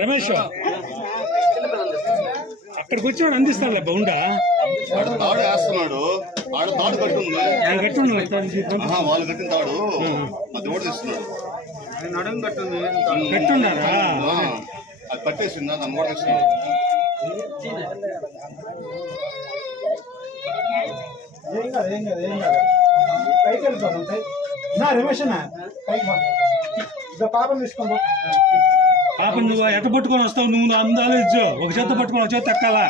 రమేష్. అక్కడికి వచ్చి వాడు అందిస్తాడులే బౌండా. వాడు తాడు వేస్తున్నాడు. వాడు తాడు కట్టుంది కట్టుండ వాళ్ళు కట్టిన తాడు. అది ఓడి తీస్తున్నాడు. కట్టున్నారా ఆ, అది కట్టేసిందా దాన్ని ఓడి తీస్తున్నాడు ఏం కాదు ఏం కాదు ఏం కాదు పైకి నా రమేష్ అన్న పైకి పాపం తీసుకోబో పాప నువ్వు ఎట్ట పట్టుకొని వస్తావు? నువ్వు అందాలు ఇచ్చు ఒక చేత పట్టుకొని ఒక చేత తక్కాలా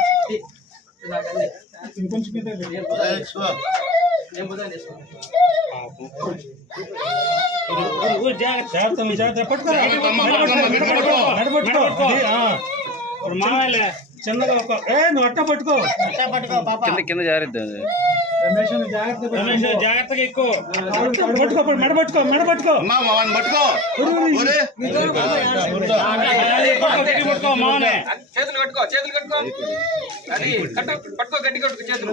చిన్నగా ఒక ఏ నువ్వు అట్ట పట్టుకో. కింద కింద జారిద్ది జాగ్రత్తగా ఎక్కువ. పట్టుకో మెడ పట్టుకో మెడ పట్టుకో అమ్మా మా వాడిని పట్టుకో. ఒరే. పట్టుకో మామనే చేతులు కట్టుకో చేతులు కట్టుకో అది కట్టు పట్టుకో గట్టి కట్టుకో చేతులు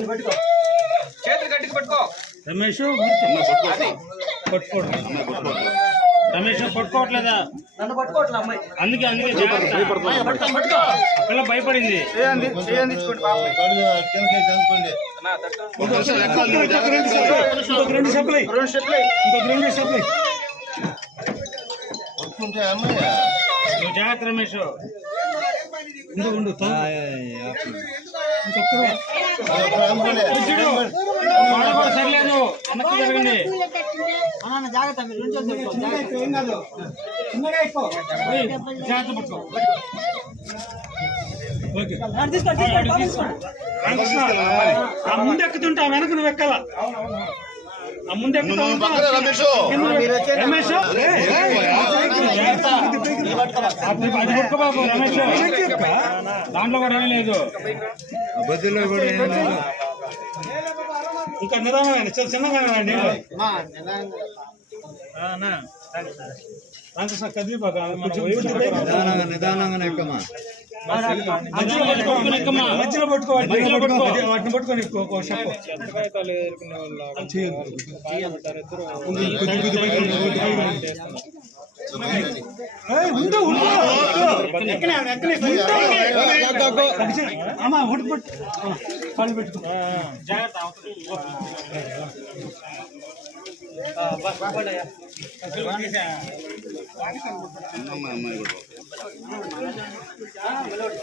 చేతులు గట్టిగా పట్టుకో రమేష్ అమ్మా, పట్టుకో. పట్టుకోడు అమ్మా, పట్టుకో. రమేష్ పట్టుకోవట్లేదా? నన్ను పట్టుకోవట్లే అమ్మాయి అందుకే అందుకే జాగ్రత్త. పిల్ల భయపడింది. చేయండి చేయండి జాగ్రత్త రమేష్ ఉండు ఉండు సరిలేదు వెనక్కి జరగండి ఏం కాదు చిన్నగా ఎక్కువ జాగ్రత్త పట్టుకో ఓకే ఆ ముందు ఎక్కుతుంటా వెనక నువ్వు ఎక్కాల? ఆ ముందు రమేష్. దాంట్లో కూడా లేదు. ఇంకా నిదానమైన చిన్న చిన్నగా నీళ్ళు రామకృష్ణ కదిలి బాగా నిదానంగా నిదానంగా ఎక్కమా మధ్యలో పట్టుకో ఎక్కమ్మా. మధ్యలో పట్టుకో మధ్యలో పట్టుకో వాటిని పట్టుకొని. ఉంది, ఉంది. అమ్మా ఒకటి పట్టు. పెట్టుకో. జాగ్రత్త అమ్మాయి అమ్మాయి కూడా 嗯十九块钱一斤二十